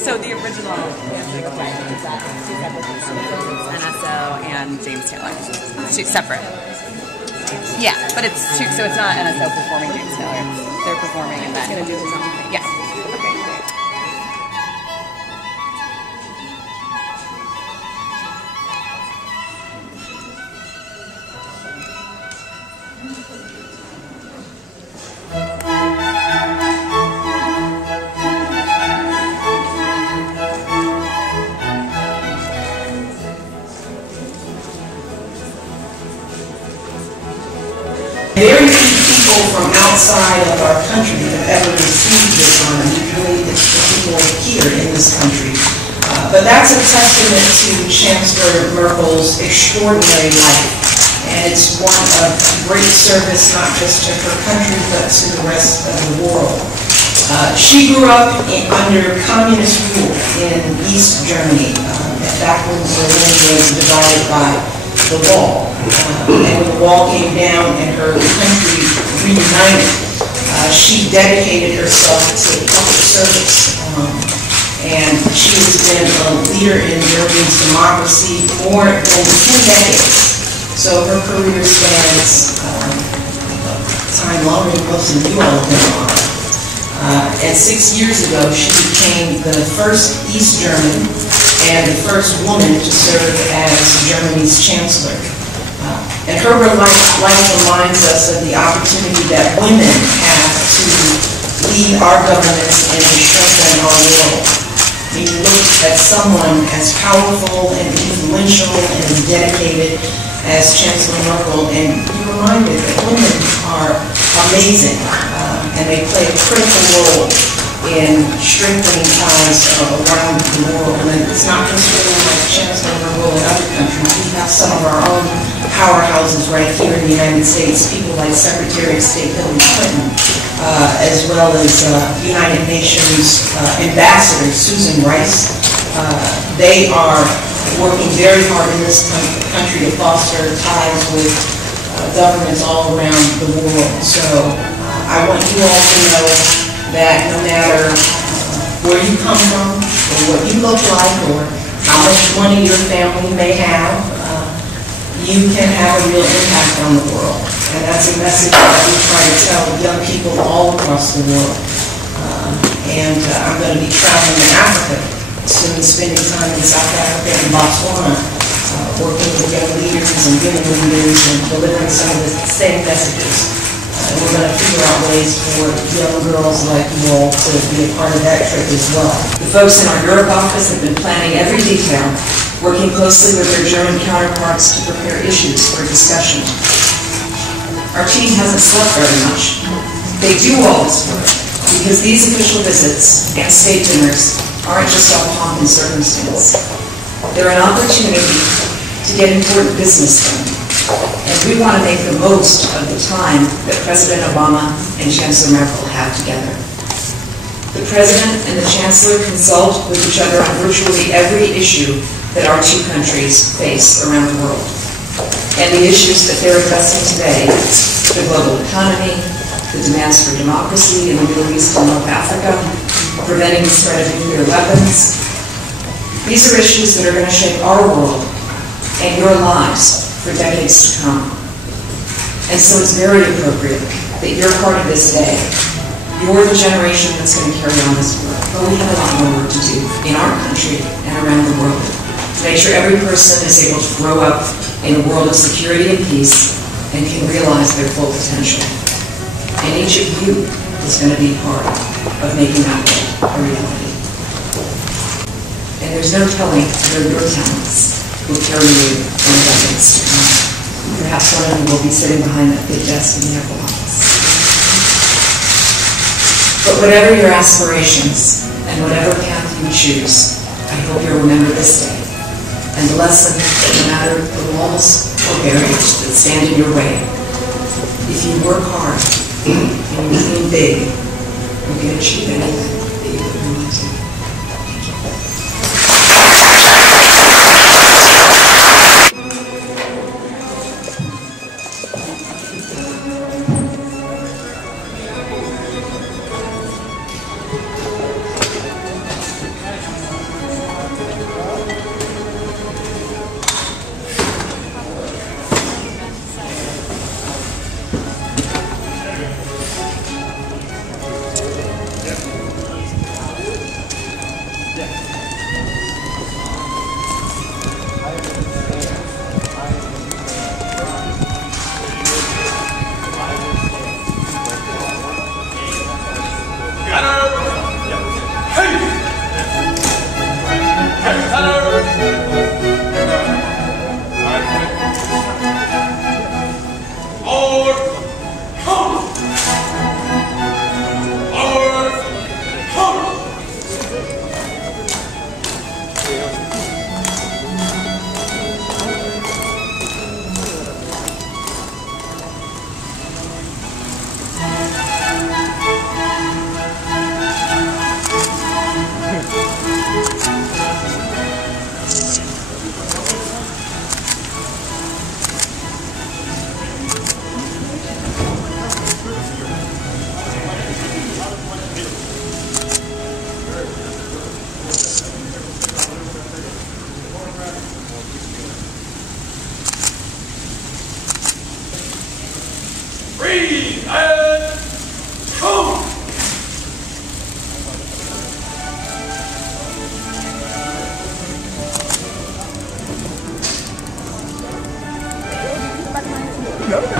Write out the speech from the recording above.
So the original NSO and James Taylor. It's two separate. Yeah, but it's two, so it's not NSO performing James Taylor. They're performing and then. He's going to do his own thing. Yeah. Okay, great. Very few people from outside of our country have ever received this honor. Usually it's the people here in this country. But that's a testament to Chancellor Merkel's extraordinary life. And it's one of great service not just to her country but to the rest of the world. She grew up under communist rule in East Germany, back when Berlin was divided by the wall. And when the wall came down and her country reunited, she dedicated herself to public service. And she has been a leader in Germany's democracy for more than 10 decades. So her career spans time longer than most of you all have been on. And 6 years ago, she became the first East German and the first woman to serve as Germany's Chancellor. And her life reminds us of the opportunity that women have to lead our governments and to strengthen our world. When you look at someone as powerful and influential and as dedicated as Chancellor Merkel, and you're reminded that women are amazing and they play a critical role in strengthening ties around the world. And it's not just women like Chancellor Merkel in other countries. We have some of our own powerhouses right here in the United States, people like Secretary of State Hillary Clinton, as well as United Nations Ambassador Susan Rice. They are working very hard in this country to foster ties with governments all around the world. So I want you all to know that no matter where you come from, or what you look like, or how much money your family may have, you can have a real impact on the world. And that's a message that we try to tell young people all across the world. I'm going to be traveling in Africa soon, spending time in South Africa and Botswana, working with young leaders and women leaders and delivering some of the same messages. We're going to figure out ways for young girls like you all to be a part of that trip as well. The folks in our Europe office have been planning every detail, working closely with their German counterparts to prepare issues for discussion. Our team hasn't slept very much. They do all this work because these official visits and state dinners aren't just all pomp and circumstance. They're an opportunity to get important business done. And we want to make the most of the time that President Obama and Chancellor Merkel have together. The President and the Chancellor consult with each other on virtually every issue that our two countries face around the world. And the issues that they're addressing today, the global economy, the demands for democracy in the Middle East and North Africa, preventing the spread of nuclear weapons, these are issues that are going to shape our world and your lives for decades to come. And so it's very appropriate that you're part of this day. You're the generation that's going to carry on this work. But we have a lot more work to do in our country and around the world to make sure every person is able to grow up in a world of security and peace and can realize their full potential. And each of you is going to be part of making that world a reality. And there's no telling where your talents will carry you in decades to come. Perhaps one of you will be sitting behind that big desk in the Oval Office. But whatever your aspirations and whatever path you choose, I hope you'll remember this day and the lesson that no matter the walls or barriers that stand in your way, if you work hard and you dream big, you can achieve anything that you put your mind to. Freeze and come! No.